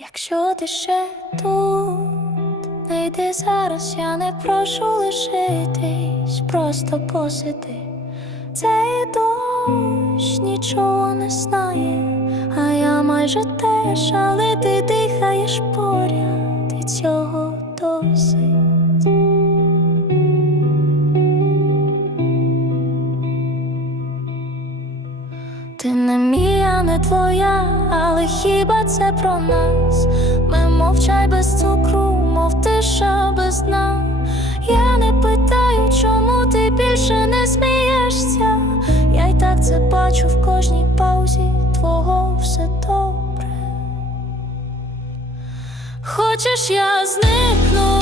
Якщо ти ще тут, не йди зараз, я не прошу лишитись, просто посиди. Цей дощ нічого не знає, а я майже теж, але ти дихаєш поряд, і цього досить. Ти не не твоя, але хіба це про нас? Ми мовчай без цукру, мов тиша без дна. Я не питаю, чому ти більше не смієшся. Я й так це бачу в кожній паузі твого все добре. Хочеш, я зникну,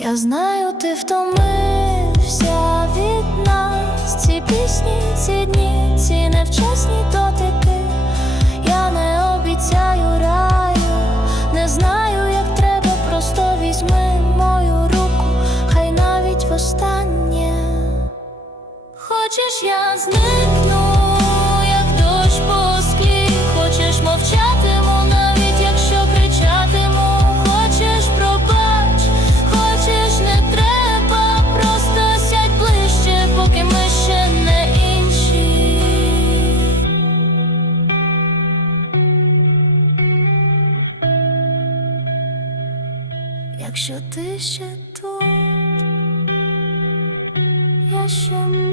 Я знаю, ти втомився від нас. Ці пісні, ці дні, ці невчасні дотики. Я не обіцяю раю, не знаю, як треба, просто візьми мою руку, хай навіть востаннє. Хочеш, я зникну, як Якщо ти ще тут, я ще.